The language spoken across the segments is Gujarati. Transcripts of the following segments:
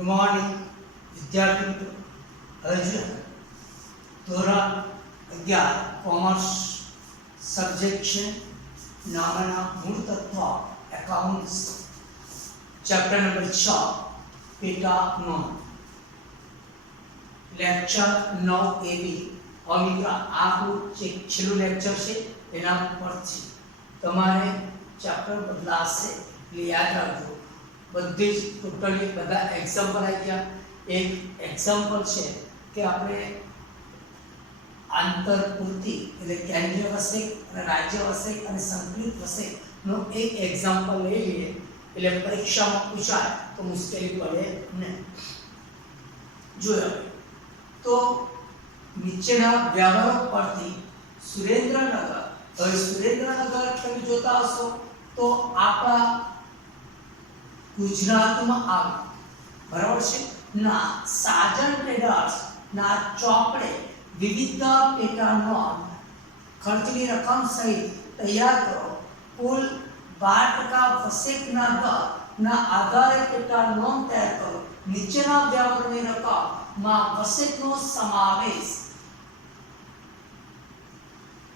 ગુડ મોર્નિંગ વિદ્યાર્થી મિત્રો. હવે જો ધોરણ 11 કોમર્સ સબ્જેક્ટ છે નામના મૂળ તત્વ એકાઉન્ટ્સ ચેપ્ટર નંબર 6 પેટા નોંધ લેક્ચર 9 એબી. હવે મિત્રો આપણું જે છેલ્લું લેક્ચર છે એના પરથી તમારે ચેપ્ટર બદલાશે એટલે યાદ રાખજો. બધી જ ટોટલી બધા એક્ઝામ્પલ આવી ગયા. એક એક્ઝામ્પલ છે કે આપણે આંતરપૂર્તિ એટલે કેન્દ્રીય વસેક અને રાજ્ય વસેક અને સંકલિત વસેકનો એક એક્ઝામ્પલ લઈ લઈએ એટલે પરીક્ષામાં પૂછાય તો મુશ્કેલી પડે નહીં. જોયો તો નીચેના વ્યવહારો પરથી સુરેન્દ્રનગર, હવે સુરેન્દ્રનગર તમે જોતા હશો તો આપણા ગુજરાતમાં આવે બરાબર છે ના સાજન ટ્રેડર્સ ના ચોપડે વિવિધ પેટા નોંધ ખર્ચની રકમ સહિત તૈયાર કરો. કુલ 12% વસેકના દરના આધારે પેટા નોંધ તૈયાર કરો. નીચેના વ્યવહારોની રકમમાં વસેકનો સમાવેશ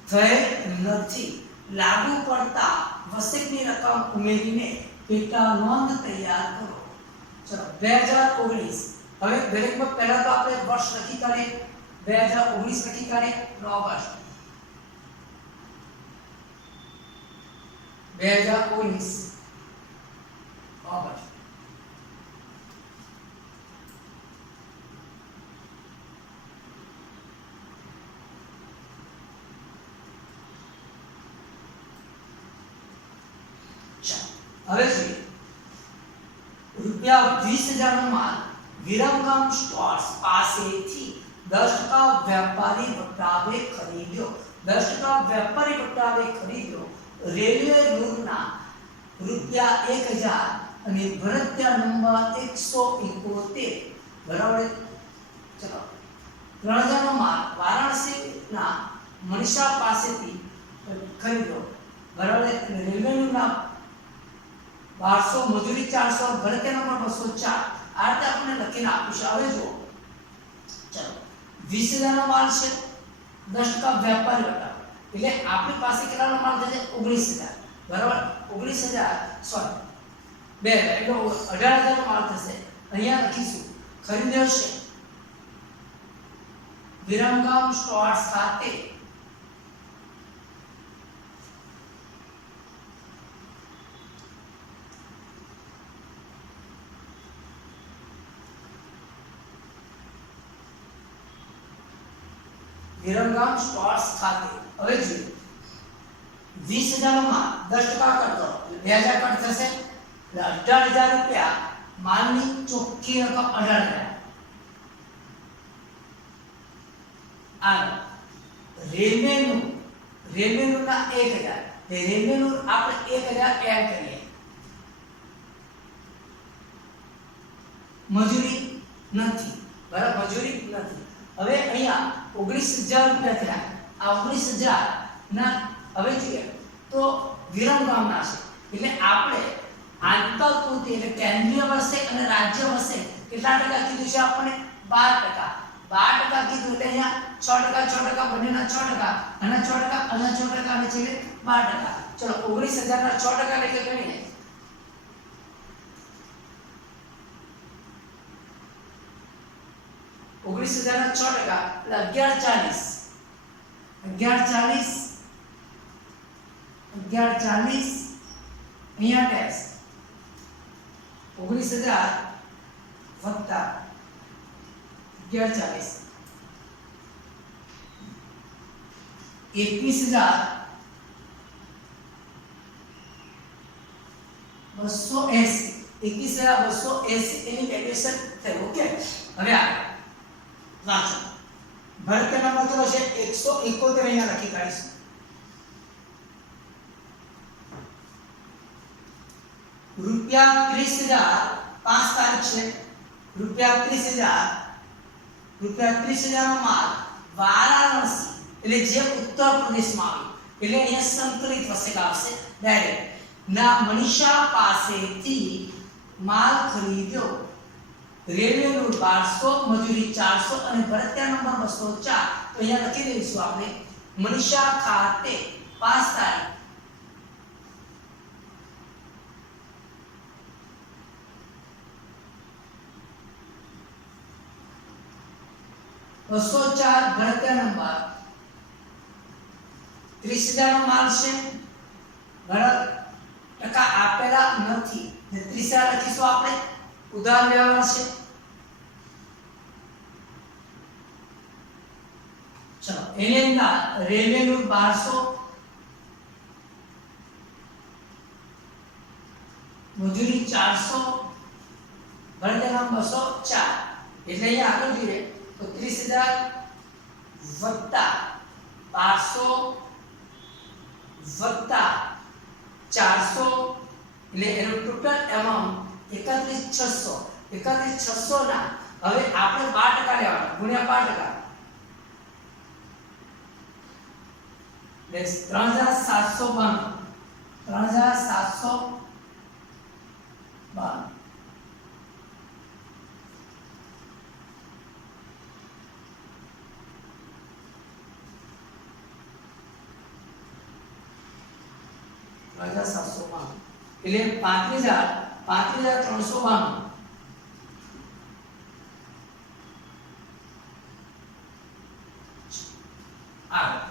થયેલ નથી. લાગુ પડતા વસેકની રકમ ઉમેરીને પેટા નોંધ તૈયાર કરો. ચલો 2019. હવે દરેકમાં પહેલા તો આપણે વર્ષ લખી કાઢીએ. 2019 લખી કાઢીએ. August 2019 August. હવે જોઈએ રૂપિયા 20,000 નો માલ વિરમગામ સ્ટોર્સ પાસેથી 10% વેપારી વટાવે ખરીદ્યો. 10% વેપારી વટાવે ખરીદ્યો. રેલવે રૂટના રૂપિયા 1,000 અને ભરત્યા નંબર 171 બરાબર. ચલો 3,000 નો માલ વારાણસીના મનીષા પાસેથી ખરીદ્યો બરાબર. રેલવેનું નામ 1200 મજૂરી 400 ભરત્યા નંબર 204 આ રીતે આપણે લખીને આપીશું. હવે જો ચલો 20,000 નો માલ છે 10% વેપારી વટાવે એટલે આપણી પાસે કેટલાનો માલ થશે 19,000 બરાબર. 19,000 સોરી 2,000 એટલે 18,000 નો માલ થશે. અહીંયા લખીશું ખરીદ્યો છે વિરમગામ સ્ટોર્સ ખાતે વિરમગામ સ્ટોર્સ ખાતે. હવે જોઈએ 20,000 માં 10% કટ કરો 2,000 કટ થશે એટલે 18,000 રૂપિયા માલની ચોખ્ખી રકમ 18,000. આ રેલવેનું ના 1,000 તે રેલવેનું આપણે 1,000 એડ કરીએ. મજૂરી નથી બરાબર, મજૂરી નથી. હવે અહીંયા 19,000 રૂપિયા થયા. આ 19,000 ના હવે જોઈએ તો વિરમગામના છે એટલે આપણે આંતરપૂર્તિ એટલે કેન્દ્રીય વસેક અને રાજ્ય વસેક કેટલા ટકા કીધું છે આપણે 12%. 12% કીધું એટલે અહીંયા 6% બંનેના 6% આના 6% આના 6% આવે છે એટલે 12%. ચલો 19,000 ના 6% એટલે ગણીએ 19,000 ના 6% એટલે 1140 અહીંયા ટેક્સ 19,000 વત્તા 1140 21,280 એની વેલ્યુએશન થઈ. ઓકે હવે આ વાંચો ભરત્યા નંબર કેટલો છે 171 અહીંયા લખી કાઢીશું. રૂપિયા 30,000 5 તારીખ છે. રૂપિયા 30,000 નો માલ વારાણસી એટલે જે ઉત્તર પ્રદેશમાં આવ્યું એટલે અહીંયા સંકલિત વસેક આવશે ડાયરેક્ટ ના મનીષા પાસેથી માલ ખરીદ્યો રેલવેનું 1200, મજૂરી 400 અને ભરતિયા નંબર 204. તો અહીંયા લખી દઈશું આપણે મનીષા ખાતે 5 તારીખ 204 ભરતિયા નંબર 30,000 નો માલ છે. બરાબર, ટકા આપેલા નથી. 30,000 લખીશું આપણે, ઉધાર વ્યવહાર છે. ચલો, એની અંદર રેલવેનું 1200, મજૂરી 400, ભરતિયા નંબર 204. એટલે અહીંયા આગળ જોઈએ તો 30,000 વત્તા 1200 વત્તા 400 એટલે એનો ટોટલ એમાઉન્ટ 31,600. 31,600 ના હવે આપણે 12% લેવાના, ગુણ્યા 12%. એટલે 3,792. 3,792 એટલે 35,392.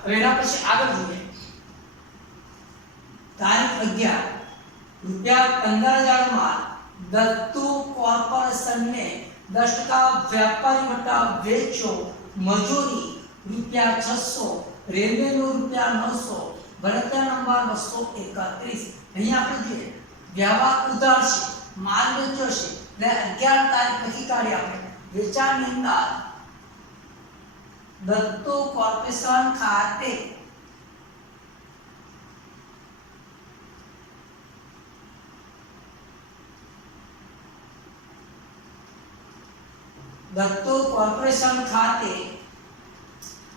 હવે એના પછી આગળ જોઈએ તારીખ 11 રૂપિયા 15,000 માં દત્તુ કોર્પોરેશનને 10% વ્યાપારી ભથ્થા વેચો, મજૂરી રૂપિયા 600, રેલવેનું રૂપિયા 900, ભરતિયા નંબર 231. અહીંયા આપણે જોઈએ વ્યવહાર ઉધાર છે, માલ વેચ્યો છે એટલે 11 તારીખ લખી કાઢી આપણે. વેચાણની અંદર દત્તુ કોર્પોરેશન ખાતે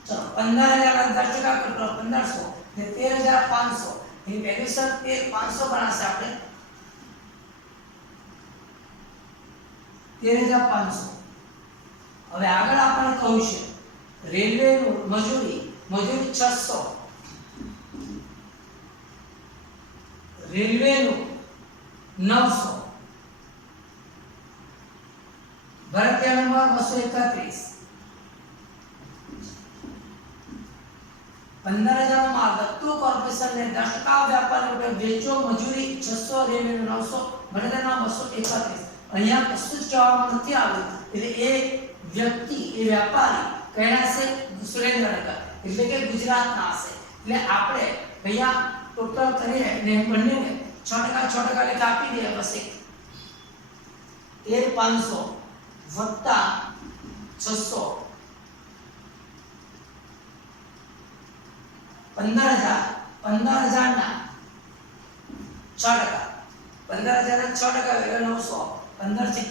ચલો 15,000 10% કેટલો 1500 ને 13,500. એની વેલ્યુ સર 13,500 બનાવશે આપણે 13,500. હવે આગળ આપણે કહ્યું છે રેલવેનું મજૂરી 600, રેલવેનું 900, ભરતિયા નંબર 231. 15,000 માં દત્તુ કોર્પોરેશનને 10% વ્યાપારી માટે વેચો, મજૂરી 600, રેલવેનું 900, ભરતિયા નંબર 231. અહીંયા કશું જ કહેવામાં નથી આવ્યું. એટલે એ વ્યક્તિ, એ વ્યાપારી કયા છે? સુરેન્દ્રનગર, એટલે કે ગુજરાતના હશે. એટલે આપણે અહીંયા ટોટલ કરીએ ને બંનેને 6% લેખા આપી દઈએ. બસ 13,500 વત્તા 600 15,000 ના 6%. 15,000 ના 6% એટલે 900. 15 છે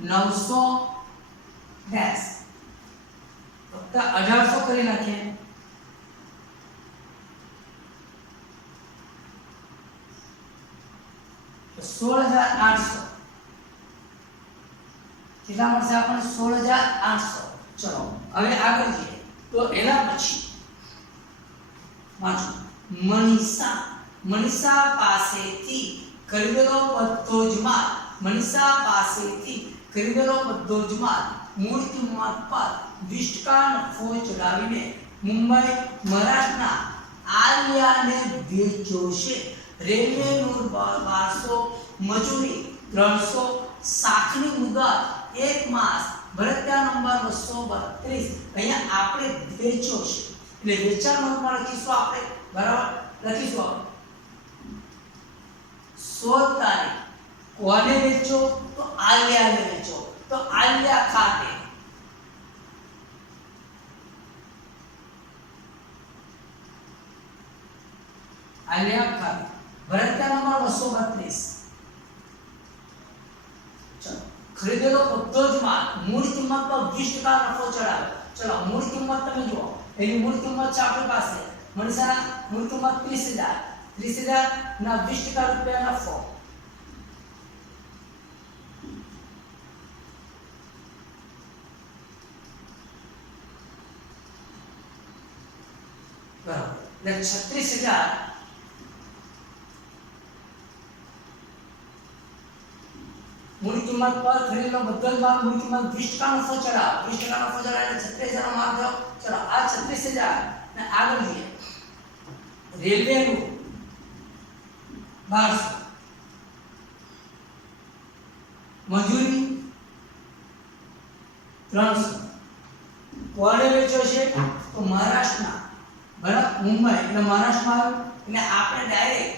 900 ડેશ વત્તા 1800 કરી નાખીએ. તો 16,800 કેટલા મળશે આપણને? 16,800. ચલો હવે આગળ જઈએ તો એના પછી વાંચો મનીષા પાસેથી ખરીદેલો બધો જ માલ. મનીષા પાસેથી ખરીદેલો બધો જ માલ મૂળ કિંમત પર 20% નફો ચડાવીને મુંબઈ મહારાષ્ટ્રના આલિયાને વેચ્યો છે. રેલવેનું 1200, મજૂરી 300, શાખની મુદત 1 માસ, ભરતિયા નંબર 232. અહીંયા આપણે વેચ્યો છે એટલે વેચાણ નોટમાં લખીશું આપણે. બરાબર, લખીશું 16 તારીખ કોને વેચો? તો આલિયાને વેચો. તો આલિયા ખાતે ભરતિયા નંબર 232. ચલો ખરીદેલો બધો જ માલ મૂળ કિંમત પર 20% નફો ચડાવે. ચલો મૂળ કિંમત તમે જુઓ, એની મૂળ કિંમત છે આપણી પાસે મનીષાના મૂળ કિંમત 30,000. 30,000 ના 20% રૂપિયા નફો એટલે 36,000 મૂડી કિંમત પર ખરીદેલો બધો જ માલ મૂડી કિંમત 20% નફો ચડાવ 20% નફો ચડાવ એટલે 36,000 નો માલ થયો. ચલો આ 36,000 ને આગળ જઈએ. રેલવેનું 1200, મજૂરી 300. કોને વેચ્યો છે તો મહારાષ્ટ્રના, બરાબર, મુંબઈ એટલે મહારાષ્ટ્રમાં આવ્યું. એટલે આપણે ડાયરેક્ટ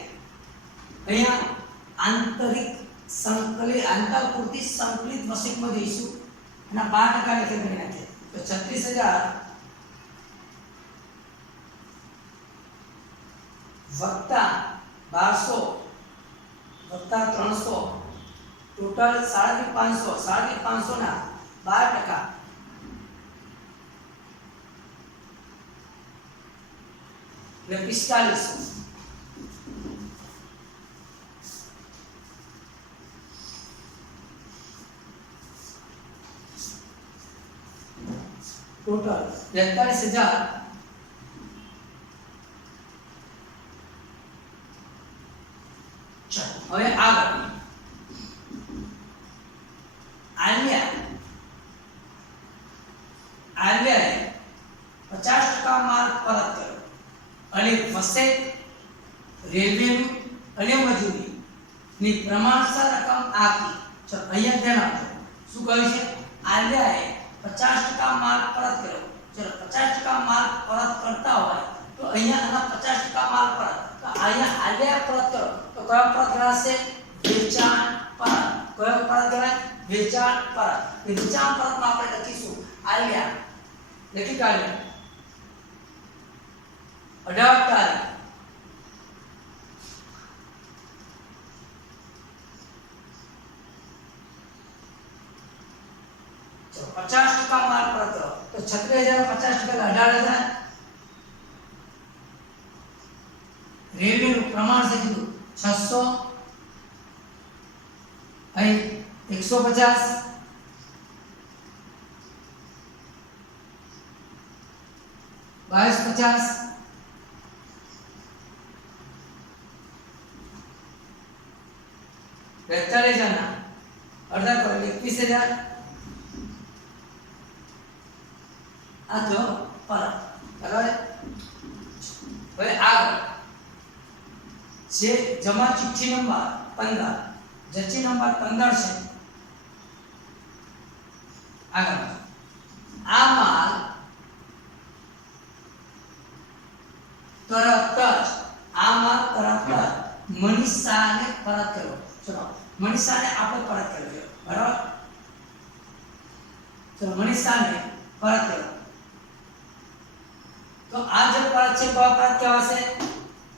અહીંયા આંતરિક સંકલિત આંતરપૂર્તિ સંકલિત વસિકમાં જઈશું અને 12% લેખે કરી નાખીએ તો 36,000 વત્તા 1200 વત્તા 300 ટોટલ 550 ના 12% એટલે 4500. ટોટલ 43,000 હવે આગળ આલિયાએ 50% માલ પરત કર્યો અને વસેક રેલવેનું અને મજૂરી ની પ્રમાણસર રકમ આપી. ચલો અહીંયા ધ્યાન આપજો શું કહ્યું છે. આલિયાએ 50% માલ પરત કર્યો. ચલો 50% માલ પરત કરતા હોય તો અહીંયા આના 50% માલ પરત, તો અહીંયા આલિયા પરત કરો તો કયો પરત ગણાશે? વેચાણ પરત. કયો પરત ગણાય? વેચાણ પરત. વેચાણ પરતમાં આપણે લખીશું આલિયા, લખી કાઢીએ 18 તારીખ તો 50% માલ પરત કરો તો 36,000 50% 18,000. રેલવેનું પ્રમાણ છે કીધું 600 અહીં 150 2250 42,000 ના અડધા કરો 21,000. આ જો પરત બરાબર. હવે આગળ જે જમા ચિઠ્ઠી નંબર 15 જચી નંબર 15 છે. આગળ આ માલ તરત જ મનીષાને પરત કર્યો. ચલો મનીષાને આપણે પરત કર્યો બરાબર. ચલો મનીષાને પરત કર્યો તો આ જે પરત છે કયો પરત કહેવાશે?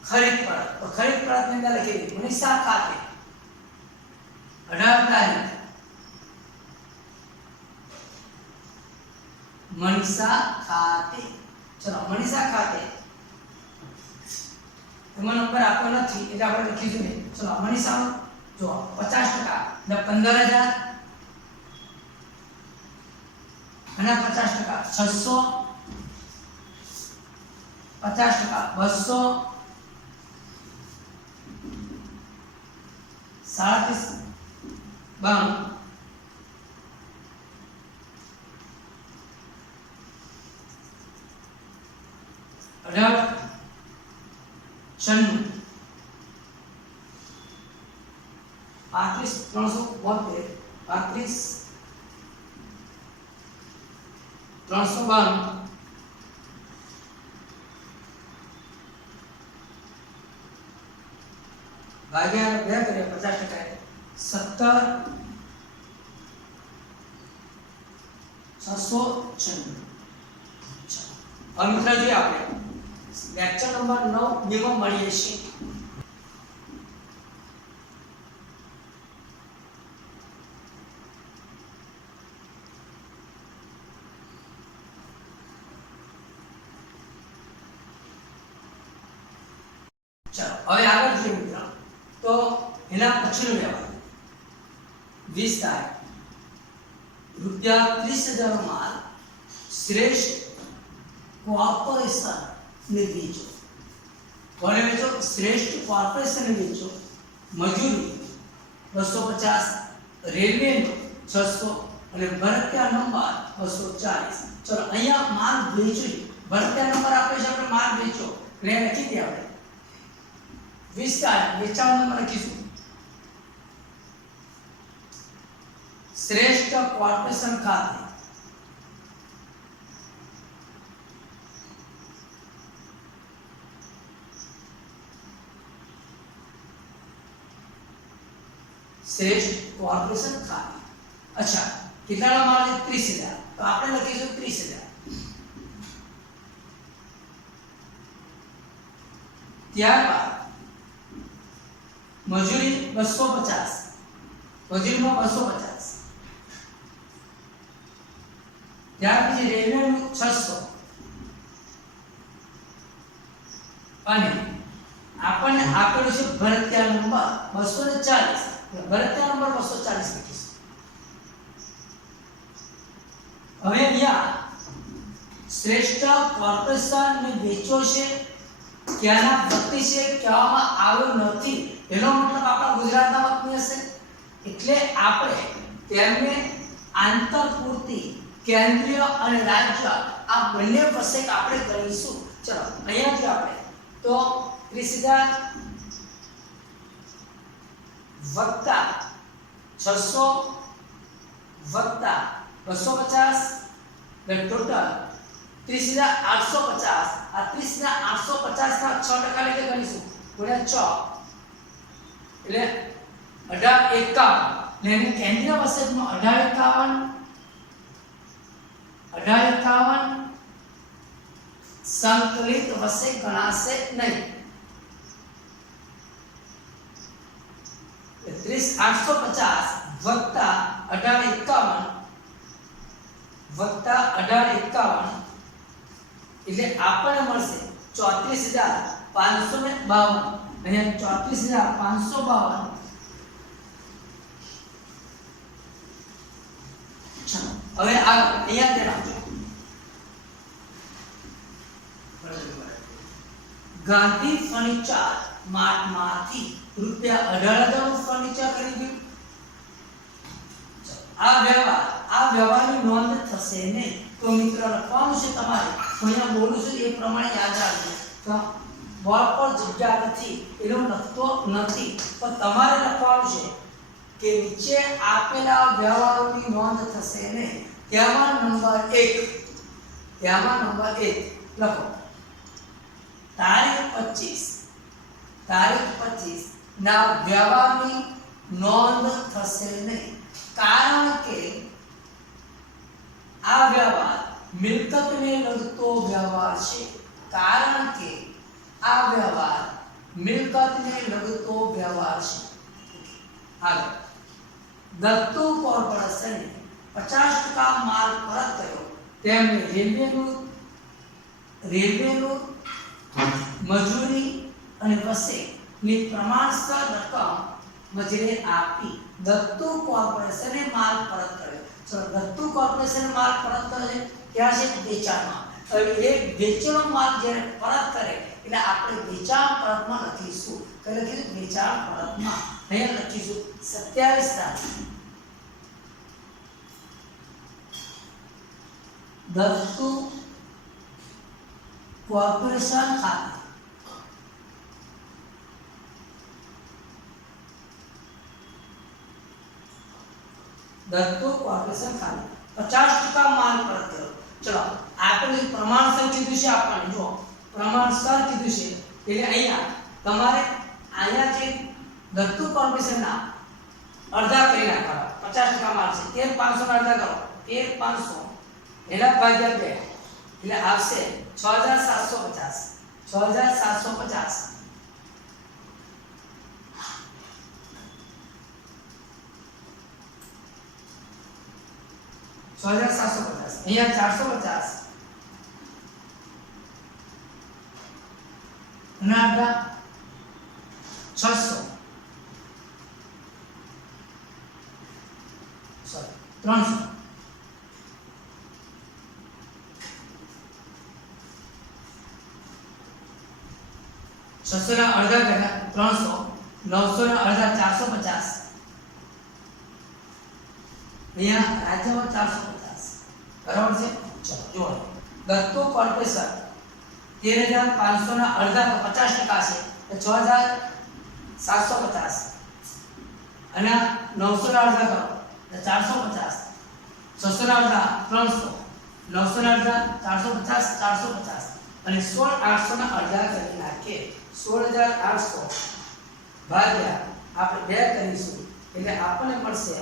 ખરીદ પરત. તો ખરીદ પરત ની અંદર લખી દીધી મનીષા ખાતે 18 તારીખ મનીષા ખાતે. ચલો મનીષા ખાતે એમાં નંબર આપવો નથી એટલે આપણે લખીશું નહીં. ચલો મનીષા જો 50% એટલે 15,000 અને 50% 600 50% 200 37 18 96 35 392 ભાગ્યા 2 કરીએ 50% 17 696. હવે મિત્રો જોઈએ આપણે લેક્ચર નંબર 9 નિયમ મળીએ છીએ. ચલો હવે આગળ જોઈએ મિત્રો તો એના પછીનો વ્યવહાર 20 તારીખ ₹30,000 નો માલ શ્રેષ્ઠ કોર્પોરેશન ને વેચો. કોને વેચો? શ્રેષ્ઠ કોર્પોરેશન વેચો. મજૂરી 250, રેલવે 600 અને ભરતીયા નંબર 240. ચલો અહીંયા માલ વેચો. ભરતીયા નંબર આપે છે, આપણે માલ વેચો એટલે લખી દે આપણે 20 વેચાણ નંબર લખીશું. શ્રેષ્ઠ કોર્પોરેશન ખાતે श्रेष्ठ कॉर्पोरेशन खाते. अच्छा, कितना माल है? 30,000. तो आपने लखीશું 30,000. ત્યારબાદ મજૂરી 250, મજૂરીમાં 250. ત્યાર પછી રેલવેનું 600 અને આપણને આપેલું છે ભરતીયા નંબર 240. ભરતીયા નંબર 240 લખીશું. હવે અહીંયા શ્રેષ્ઠ કોર્પોરેશન ને વેચો છે, ક્યાંના વ્યક્તિ છે કહેવામાં આવ્યું નથી. એનો મતલબ આપણા ગુજરાતના વતની હશે એટલે આપણે તેમને આંતરપૂર્તિ કેન્દ્રીય અને રાજ્ય આ બંને વસેક આપણે ગણીશું. ચલો અહીંયાથી આપણે તો 30,000 વત્તા 600 વત્તા 250 એટલે ટોટલ 30,850. આ 30,850 ના 6% એટલે ગણીશું ગુણ્યા 6 એટલે 1851. એટલે કેન્દ્રીય વસેટમાં 1851 સંકલિત વસેટ ગણાશે નહીં. 30,850 વત્તા 1851 એટલે આપણને મળશે 34,552. અહીંયા 34,552. હવે આગળ અહીંયા ધ્યાન આપજો. ગાંધી ફર્નિચર માર્ટમાંથી ₹18,000 નું ફર્નિચર ખરીદ્યું. આ વ્યવહારની નોંધ થશે નહીં. તો મિત્ર લખવાનું છે તમારે. અહીંયા બોલું છું એ પ્રમાણે યાદ રાખજો. તો બોર્ડ પર જગ્યા નથી એનો લખતો નથી, પણ તમારે લખવાનું છે કે નીચે આપેલા વ્યવહારોની નોંધ થશે નહીં. તેમાં નંબર 1 લખો. તારીખ 25 ના વ્યવહારની નોંધ થશે નહીં, કારણ કે આ વ્યવહાર મિલકતને લગતો વ્યવહાર છે. કારણ કે આ વ્યવહાર મિલકતને લગતો વ્યવહાર છે. આગળ દત્તુ કોર્પોરેશને 50% માલ પરત કર્યો. તેમણે રેલવેનું મજૂરી અને વસેટની પ્રમાણસર રકમ મજૂરી આપી દત્તુ કોર્પોરેશને માલ પરત કર્યો. ચલો દત્તુ કોર્પોરેશને માલ પરત કરે ક્યાં છે? વેચાણમાં. હવે એ વેચેલો માલ જ્યારે પરત કરે એટલે આપણે વેચાણ પરતમાં લખીશું. કે લખીશું વેચાણ પરતમાં. અહીંયા લખીશું 27 તારીખ દત્તુ કોર્પોરેશન ખાતે દત્તુ કોર્પોરેશન ખાતે 50% માલ પરત કર્યો. ચલો આપણે પ્રમાણસર કીધું છે. આપણને જો પ્રમાણસર કીધું છે એટલે અહીંયા તમારે અહીંયા જે દત્તુ કોર્પોરેશનના અડધા કરી નાખવા. 50% માલ છે 13,500 ના અડધા કરો. 13,500 એના ભાગ્યા 2 એટલે આવશે 6,750. 6,750 અહીંયા 450 અને આટલા 600 300 6,750 600 ના અડધા કેટલા 300, 900 ના અડધા 450, અહીંયા રાજ્યમાં 450 બરાબર છે. ચલો જો દત્તો કોર્પોરેશન 13500 ના અડધા 50% છે તો 6750, અને 900 ના અડધા કરો તો 450, 600 ના અડધા 300, 900 ના અડધા 450, 450 અને 16800 ના અડધા કરી નાખીએ. 16800 ભાગ્યા આપણે 2 કરીશું એટલે આપણને મળશે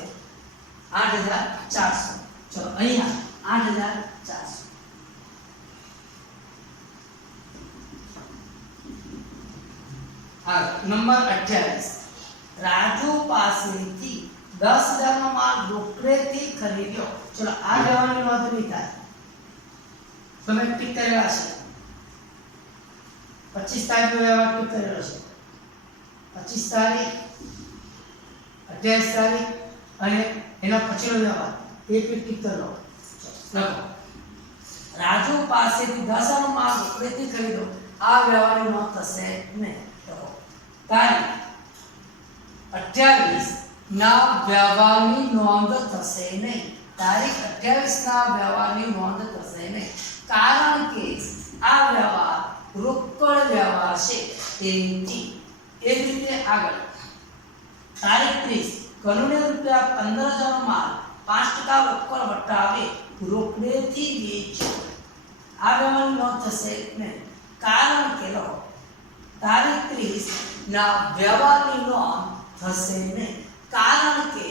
8400. ચલો અહીંયા 8400. હા, નંબર 28. રાજુ પાસેથી 10000 નો માલ રોકડેથી ખરીદ્યો. ચલો આ લેવાની નોંધ નહીં થાય, તમે ટીક કરેલા છે. 25 તારીખનો વ્યવહાર ટીક કરેલો છે. 25 તારીખ, 28 તારીખ અને એના પછીનો વ્યવહાર એ ટીક કરો. લખો રાજુ પાસેથી 10000 નો માલ રોકડેથી ખરીદ્યો. આ વ્યવહારની નોંધ થશે નહીં. લખો તારીખ 28 ના વ્યવહારની નોંધ થશે નહીં. તારીખ 28 ના વ્યવહારની નોંધ થશે નહીં, કારણ કે આ વ્યવહાર રોકડ વ્યવહાર છે. તેથી એ જ રીતે આગળ તારીખ 30 કરોડ રૂપિયા 15000 નો માલ 5% રોકડ વટાવે રોકડેથી વેચ્યો. આ વ્યવહારની નોંધ થશે નહીં, કારણ કે તારીખ 30 ના વ્યવહારની નોંધ થશે નહીં, કારણ કે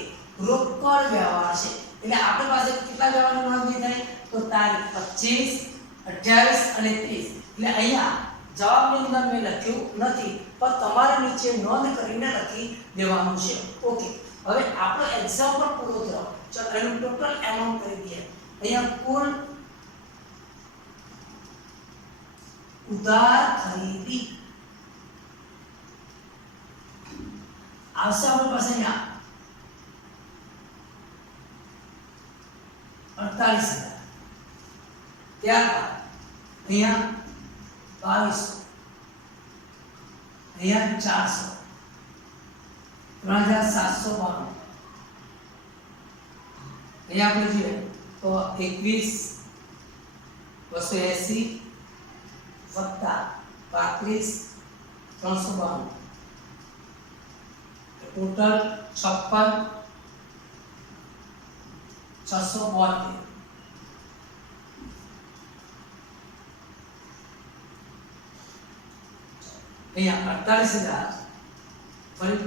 રોકડ વ્યવહાર છે. એટલે આપણી પાસે કેટલા વ્યવહારની નોંધ નહીં થાય તો તારીખ 25, 28 અને 30. એટલે અહીંયા જવાબની અંદર મેં લખ્યું નથી, પણ તમારે નીચે નોંધ કરીને લખી દેવાનું છે. ઓકે, હવે આપણો એક્ઝામ્પલ પૂરો થયો. ચલો એનું ટોટલ એમાઉન્ટ કરી દઈએ. અહીંયા કુલ ઉધાર ખરીદી આવશે આપણી પાસે અહીંયા 48000. ત્યારબાદ અહીંયા 2200, અહીંયા 400, 3792. અહીંયા આપણે જોઈએ તો 21 280 વત્તા 35 392, ટોટલ 56 672. અહીંયા 48000 ફરી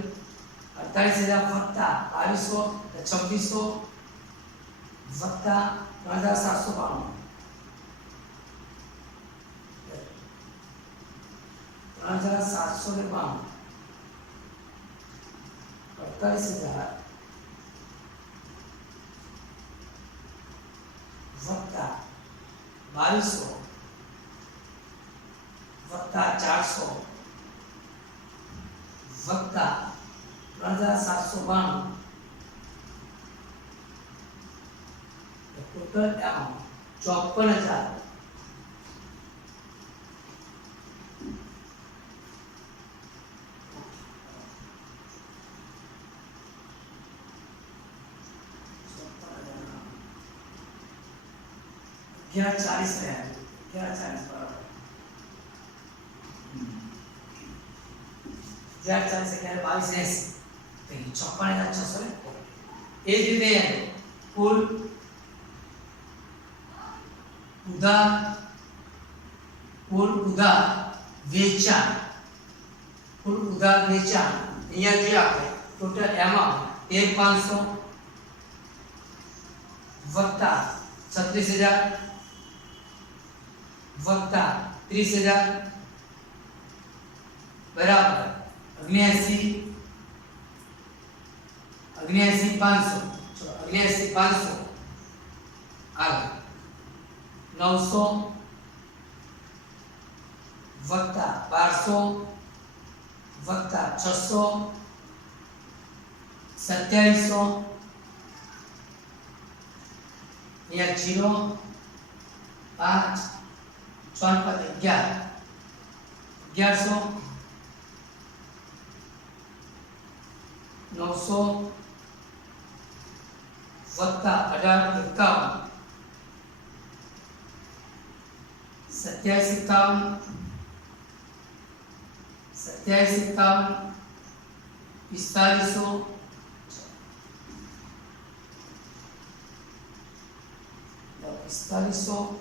48000 વત્તા 2200 વત્તા 3792, 3792 48000 વત્તા 2200 વત્તા 400 વત્તા 3792, ટોટલ એમાઉન્ટ 54000. क्या 40 है, क्या 40 बराबर क्या 40 से क्या 22 है, तो 56,600 है. एक રીતે કુલ ઉધાર વેચાણ અહીંયા જે આપણે ટોટલ એમાઉન્ટ 1500 વત્તા 36000 વત્તા 30000 બરાબર 79500. 79500 આગળ 900 વત્તા 1200 વત્તા 600 2700 અહીંયા 0 5 4 11 1100 900 વત્તા 1851 2751 4500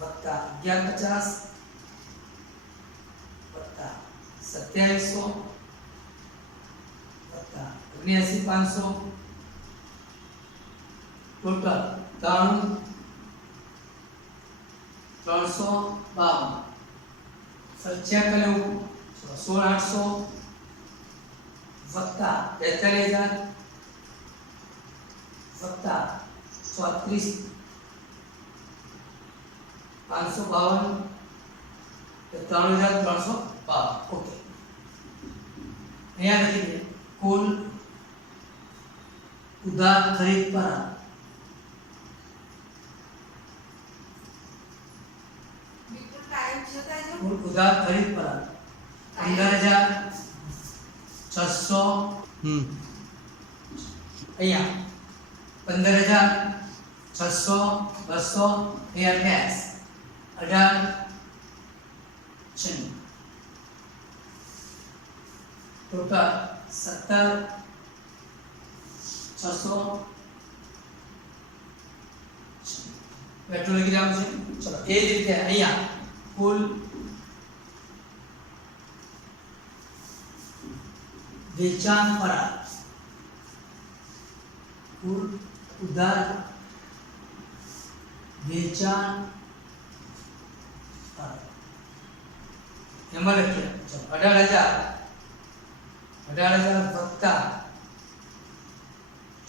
વત્તા 1150 વત્તા 2700 વત્તા 79500 ટોટલ 352 ચેક કરી લેવું 16800 વત્તા 43000 વત્તા 34 552 3352 ઓકે અહીંયા લખી દે કુલ ઉધાર ખરીદ પર કુલ ઉધાર ખરીદ પર 15600 અહીંયા 15600 200 અહીંયા કેશ 18 ટોટલ 17600 પેટ્રોલ લખી દેવાનું છે. ચલો એ જ રીતે અહીંયા કુલ વેચાણ પર કુલ ઉધાર વેચાણ એમાં લખીએ 18,000 વત્તા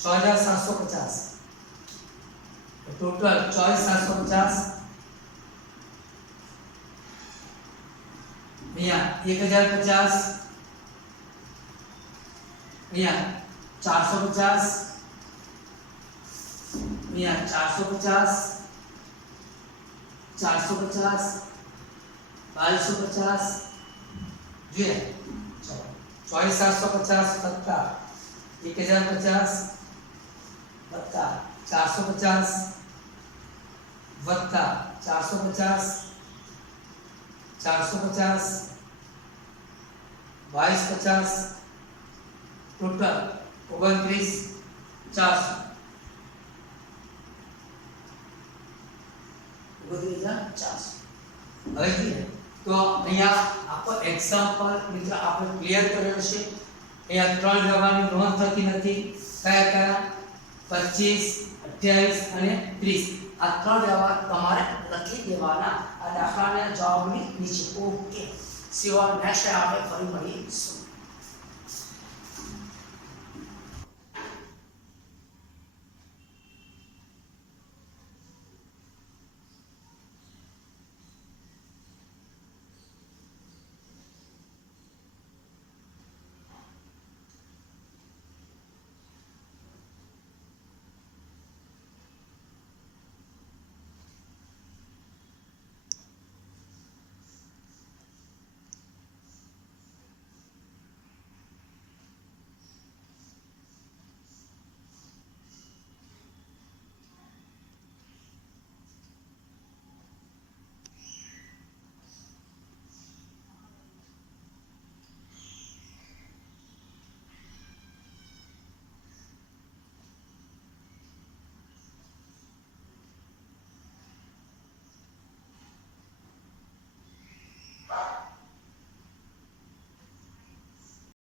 6,750 ટોટલ 24,750 અહીંયા 1,050 અહીંયા 450 અહીંયા 450 450 2250 જોઈએ. ચલો 24,750 વત્તા 1,050 વત્તા 450 વત્તા 450 450 2250 ટોટલ 29,400 હવે જોઈએ તો અહીંયા આપણો એક્ઝામ્પલ મિત્રો આપણે ક્લિયર કરેલ છે. અહીંયા ત્રણ વ્યવહારની નોંધ થતી નથી. કયા કયા 25 28 અને 30 આ ત્રણ વ્યવહાર તમારે લખી દેવાના આ દાખલાના જવાબની નીચે. ઓકે સિવાય નેક્સ્ટ આપણે ફરી મળીશું.